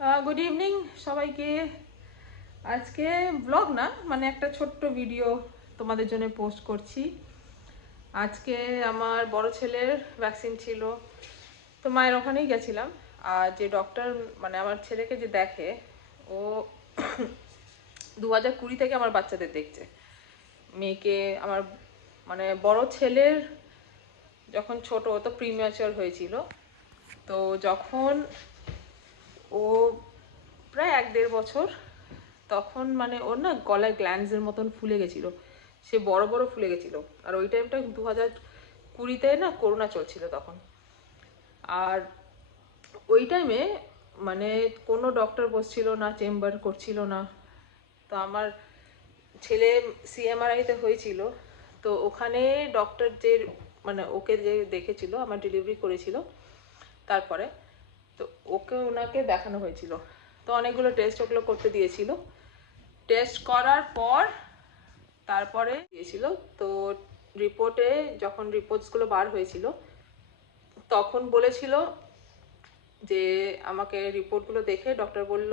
Good evening সবাইকে। আজকে blog না, মানে একটা ছোট্ট ভিডিও তোমাদের জন্য পোস্ট করছি। আজকে আমার বড় ছেলের ভ্যাকসিন ছিল, তো মায়ের ওখানেই গেছিলাম। আর যে ডক্টর মানে আমার ছেলেকে যে দেখে, ও 2020 থেকে আমার বাচ্চাদের দেখছে। মেয়েকে আমার মানে বড় ছেলের যখন ছোট, ও তো প্রিম্যাচিওর হয়েছিল, তো যখন ও প্রায় 1-1.5 বছর, তখন মানে ওর না গলায় গ্ল্যান্ডসের মতন ফুলে গেছিলো, সে বড় বড় ফুলে গেছিলো। আর ওই টাইমটা 2020-তে না করোনা চলছিল তখন। আর ওই টাইমে মানে কোনো ডক্টর বসছিল না, চেম্বার করছিল না। তো আমার ছেলে সিএমআরআইতে হয়েছিল, তো ওখানে ডক্টর যে মানে ওকে যে দেখেছিল, আমার ডেলিভারি করেছিল তারপরে, তো ওনাকে দেখানো হয়েছিল। তো অনেকগুলো টেস্ট ওগুলো করতে দিয়েছিল। টেস্ট করার পর তারপরে দিয়েছিল। তো রিপোর্টে যখন রিপোর্টসগুলো বার হয়েছিল, তখন বলেছিল যে আমাকে রিপোর্টগুলো দেখে ডক্টর বলল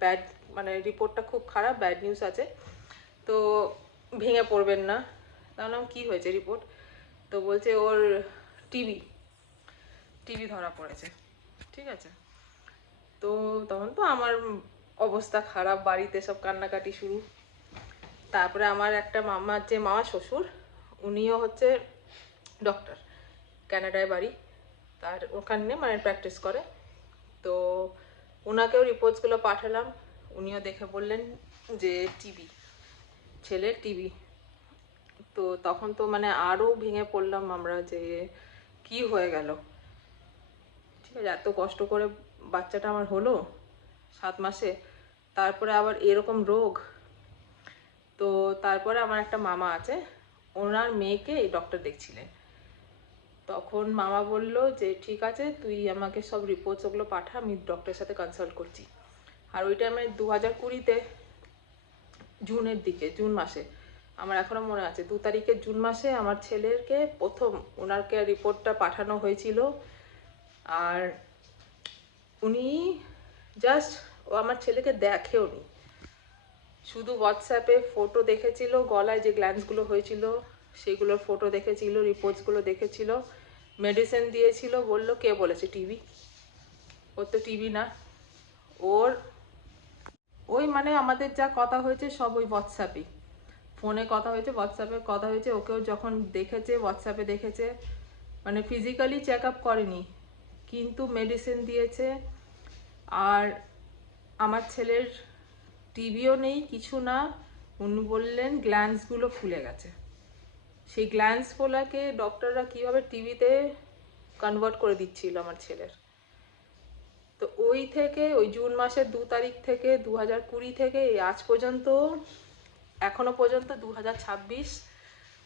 ব্যাড, মানে রিপোর্টটা খুব খারাপ, ব্যাড নিউজ আছে, তো ভেঙে পড়বেন না। তাহলে কী হয়েছে রিপোর্ট? তো বলছে ওর টিবি টিবি ধরা পড়েছে। ঠিক আছে, তো তখন তো আমার অবস্থা খারাপ, বাড়িতে সব কান্নাকাটি শুরু। তারপরে আমার একটা মামা শ্বশুর, উনিও হচ্ছে ডক্টর, কানাডায় বাড়ি, তার ওখানে মানে প্র্যাকটিস করে। তো ওনাকেও রিপোর্টসগুলো পাঠালাম, উনিও দেখে বললেন যে টিবি, ছেলের টিবি। তো তখন তো মানে আরও ভেঙে পড়লাম আমরা যে কি হয়ে গেল। ঠিক আছে, এত কষ্ট করে বাচ্চাটা আমার হলো 7 মাসে, তারপরে আবার এরকম রোগ। তো তারপরে আমার একটা মামা আছে, ওনার মেয়েকে এই ডক্টর দেখছিলেন। তখন মামা বলল যে ঠিক আছে, তুই আমাকে সব রিপোর্টস ওগুলো পাঠা, আমি ডক্টরের সাথে কনসাল্ট করছি। আর ওই টাইমে 2020-তে জুনের দিকে, জুন মাসে, আমার এখনও মনে আছে, 2 তারিখে জুন মাসে আমার ছেলেকে প্রথম ওনাকে রিপোর্টটা পাঠানো হয়েছিল। আর উনি জাস্ট ও আমার ছেলেকে দেখেও নি, শুধু হোয়াটসঅ্যাপে ফটো দেখেছিল, গলায় যে গ্ল্যান্ডসগুলো হয়েছিল সেগুলোর ফটো দেখেছিল, রিপোর্টসগুলো দেখেছিল, মেডিসিন দিয়েছিল, বলল কে বলেছে টিবি, ওর তো টিবি না। ওর ওই মানে আমাদের যা কথা হয়েছে সব ওই হোয়াটসঅ্যাপে, ফোনে কথা হয়েছে, হোয়াটসঅ্যাপে কথা হয়েছে। ওকেও যখন দেখেছে হোয়াটসঅ্যাপে দেখেছে, মানে ফিজিক্যালি চেক আপ করেনি, কিন্তু মেডিসিন দিয়েছে। আর আমার ছেলের টিবিও নেই, কিছু না। উনি বললেন গ্ল্যান্ডসগুলো ফুলে গেছে। সেই গ্ল্যান্ডস ফোলাকে ডক্টররা কীভাবে টিবিতে কনভার্ট করে দিচ্ছিল আমার ছেলের। তো ওই থেকে ওই জুন মাসের 2 তারিখ থেকে 2020 থেকে আজ পর্যন্ত, এখনো পর্যন্ত 2026,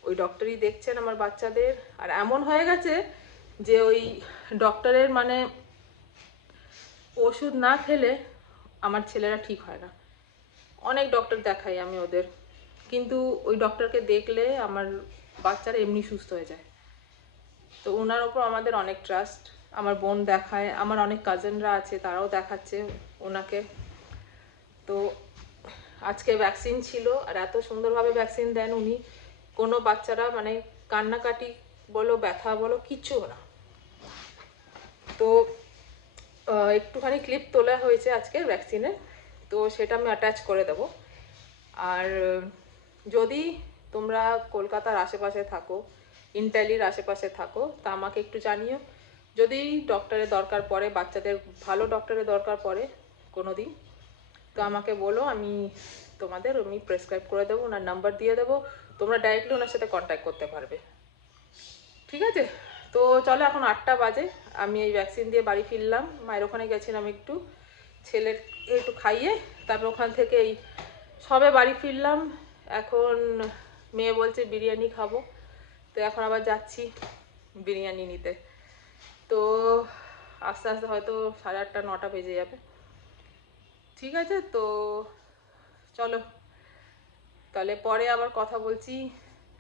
ওই ডক্টরই দেখছেন আমার বাচ্চাদের। আর এমন হয়ে গেছে যে ওই ডক্টরের মানে ওষুধ না খেলে আমার ছেলেরা ঠিক হয় না। অনেক ডক্টর দেখাই আমি ওদের, কিন্তু ওই ডক্টরকে দেখলে আমার বাচ্চারা এমনি সুস্থ হয়ে যায়। তো ওনার ওপর আমাদের অনেক ট্রাস্ট। আমার বোন দেখায়, আমার অনেক কাজিনরা আছে, তারাও দেখাচ্ছে ওনাকে। তো আজকে ভ্যাকসিন ছিল, আর এত সুন্দরভাবে ভ্যাকসিন দেন উনি, কোনো বাচ্চারা মানে কান্নাকাটি বলো, ব্যথা বলো, কিচ্ছু না। তো একটুখানি ক্লিপ তোলা হয়েছে আজকে ভ্যাকসিনের, তো সেটা আমি অ্যাটাচ করে দেবো। আর যদি তোমরা কলকাতার আশেপাশে থাকো, ইন্টালির আশেপাশে থাকো, তা আমাকে একটু জানিও। যদি ডক্টরের দরকার পড়ে, বাচ্চাদের ভালো ডক্টরের দরকার পড়ে কোনো দিন, তো আমাকে বলো, আমি প্রেসক্রাইব করে দেবো, ওনার নাম্বার দিয়ে দেবো, তোমরা ডাইরেক্টলি ওনার সাথে কন্ট্যাক্ট করতে পারবে। ঠিক আছে, তো চলো, এখন 8টা বাজে, আমি এই ভ্যাকসিন দিয়ে বাড়ি ফিরলাম। মায়ের ওখানে গেছিলাম একটু, ছেলের একটু খাইয়ে, তারপর ওখান থেকে এই সবে বাড়ি ফিরলাম। এখন মেয়ে বলছে বিরিয়ানি খাবো, তো এখন আবার যাচ্ছি বিরিয়ানি নিতে। তো আস্তে আস্তে হয়তো 8:30 9টা বেজে যাবে। ঠিক আছে, তো চলো তাহলে পরে আবার কথা বলছি,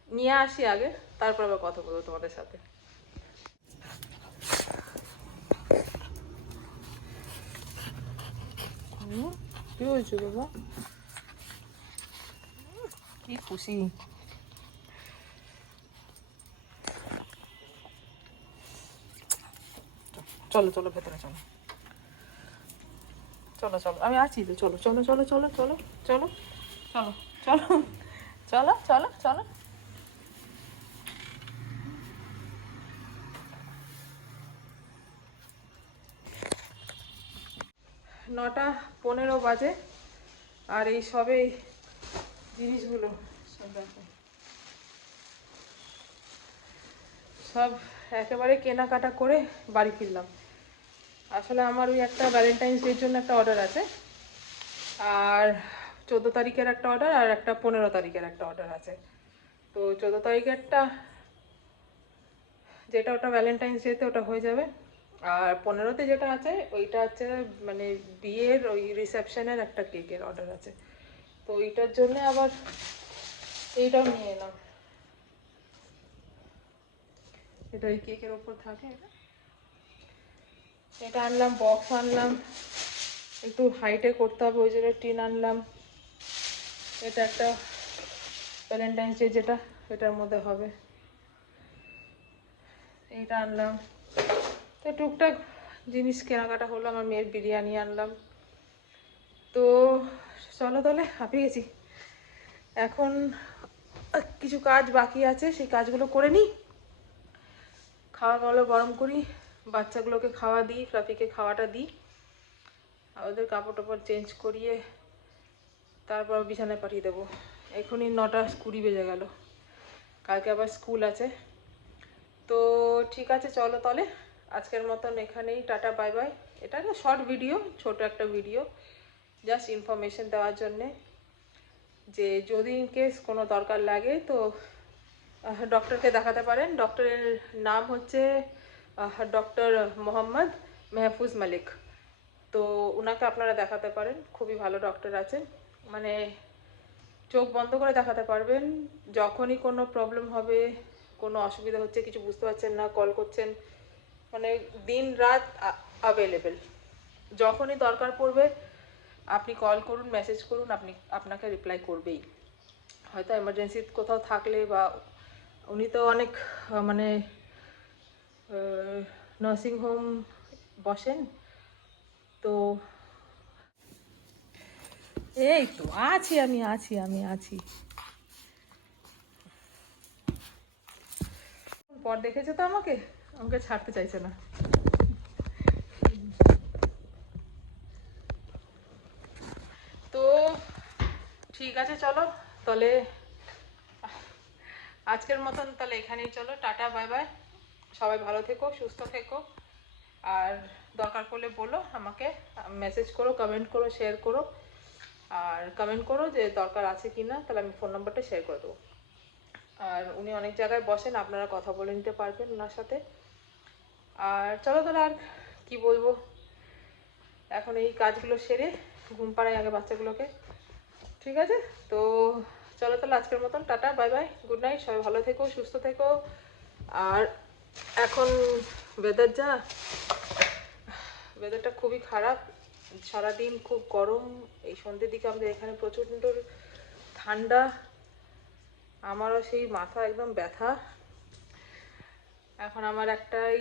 নিয়ে আসি আগে, তারপর আবার কথা বলবো তোমাদের সাথে। কি হয়েছে বাবা? কি খুশি। চলো চলো ভেতরে চলো, চলো চলো আমি আছি তো, চলো চলো চলো চলো চলো চলো চলো চলো চলো চলো চলো। 9:15 বাজে, আর এই সবে জিনিসগুলো সব দেখো, সব একেবারে কেনাকাটা করে বাড়ি ফিরলাম। আসলে আমার ওই একটা ভ্যালেন্টাইন্স ডের জন্য একটা অর্ডার আছে, আর 14 তারিখের একটা অর্ডার, আর একটা 15 তারিখের একটা অর্ডার আছে। তো 14 তারিখেরটা যেটা, ওটা ভ্যালেন্টাইন্স ডেতে ওটা হয়ে যাবে। আর 15তে যেটা আছে ওইটা হচ্ছে মানে বিয়ের ওই রিসেপশনের একটা কেকের অর্ডার আছে। তো এইটার জন্য আবার এইটাও নিয়ে এলাম। এটা ওই কেকের ওপর থাকে, এটা আনলাম, বক্স আনলাম, একটু হাইটে করতে হবে ওই জন্য টিন আনলাম। এটা একটা ভ্যালেন্টাইন্স ডে যেটা, এটার মধ্যে হবে, এইটা আনলাম। তো টুকটাক জিনিস কেনাকাটা হলো, আমার মেয়ের বিরিয়ানি আনলাম। তো চলো তাহলে, হাঁপিয়ে গেছি। এখন কিছু কাজ বাকি আছে, সেই কাজগুলো করে নিই, খাওয়াগুলো গরম করি, বাচ্চাগুলোকে খাওয়া দিই, ফ্লাফিকে খাওয়াটা দিই, ওদের কাপড় টাপড় চেঞ্জ করিয়ে তারপর বিছানায় পাঠিয়ে দেবো। এখনই 9:20 বেজে গেল, কালকে আবার স্কুল আছে। তো ঠিক আছে, চলো তাহলে আজকের মতন এখানেই, টাটা বাই বাই। এটা একটা শর্ট ভিডিও, ছোট একটা ভিডিও, জাস্ট ইনফরমেশন দেওয়ার জন্যে, যে যদি ইন কেস কোনো দরকার লাগে তো ডক্টরকে দেখাতে পারেন। ডক্টরের নাম হচ্ছে ডক্টর মোহাম্মদ মেহফুজ মালিক। তো ওনাকে আপনারা দেখাতে পারেন, খুবই ভালো ডক্টর আছেন, মানে চোখ বন্ধ করে দেখাতে পারবেন। যখনই কোনো প্রবলেম হবে, কোনো অসুবিধা হচ্ছে, কিছু বুঝতে পারছেন না, কল করছেন, মানে দিন রাত অ্যাভেলেবেল। যখনই দরকার পড়বে আপনি কল করুন, মেসেজ করুন, আপনাকে রিপ্লাই করবেই। হয়তো এমার্জেন্সি কোথাও থাকলে, বা উনি তো অনেক মানে নার্সিং হোম বসেন। তো এই তো আছি, আমি আছি। পর দেখেছে তো আমাকে ছাড়তে চাইছে না। তো ঠিক আছে, চলো তাহলে আজকের মতন তাহলে এখানেই, চলো টাটা বাই বাই। সবাই ভালো থেকো, সুস্থ থেকো, আর দরকার পড়লে বলো আমাকে, মেসেজ করো, কমেন্ট করো, শেয়ার করো, আর কমেন্ট করো যে দরকার আছে কি না, তাহলে আমি ফোন নাম্বারটা শেয়ার করে দেবো। আর উনি অনেক জায়গায় বসেন, আপনারা কথা বলে নিতে পারবেন ওনার সাথে। আর চলো তাহলে, আর কি বলবো, এখন এই কাজগুলো সেরে ঘুম পাড়াই আগে বাচ্চাগুলোকে। ঠিক আছে, তো চলো তাহলে আজকের মতন tata bye bye, good night, সবাই ভালো থেকো, সুস্থ থেকো। আর এখন ওয়েদারটা খুবই খারাপ, সারাদিন খুব গরম, এই সন্ধ্যের দিকে আমাদের এখানে প্রচণ্ড ঠান্ডা, আমারও সেই মাথা একদম ব্যথা। এখন আমার একটাই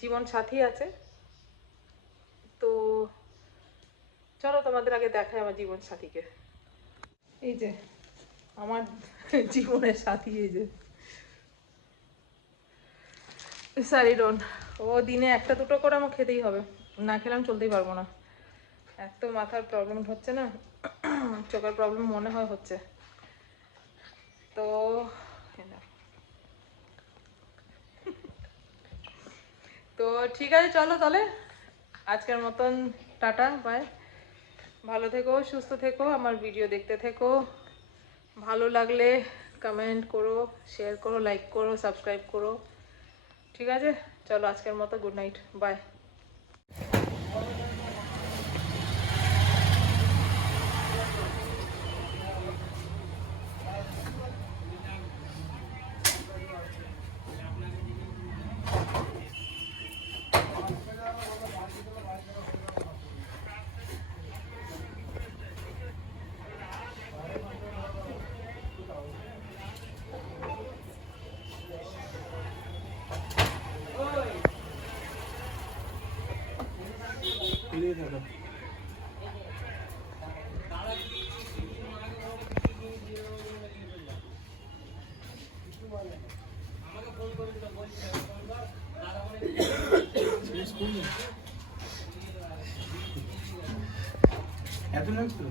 জীবন সাথী আছে, তো চলো তোমাদের আগে দেখাই আমার জীবন সাথীকে। এই যে আমার জীবনের সাথী, এই যে স্যারিডন। ও দিনে একটা দুটো করে আমার খেতেই হবে, না খেলে আমি চলতেই পারবো না। এত মাথার প্রবলেম হচ্ছে না, চোখের প্রবলেম মনে হয় হচ্ছে। তো তো ঠিক আছে, চলো তাহলে আজকের মতন টাটা বাই। ভালো থেকো, সুস্থ থেকো, আমার ভিডিও দেখতে থেকো, ভালো লাগলে কমেন্ট করো, শেয়ার করো, লাইক করো, সাবস্ক্রাইব করো। ঠিক আছে, চলো আজকের মতো গুড নাইট, বাই। ফিরে থাকো। এত লাগতো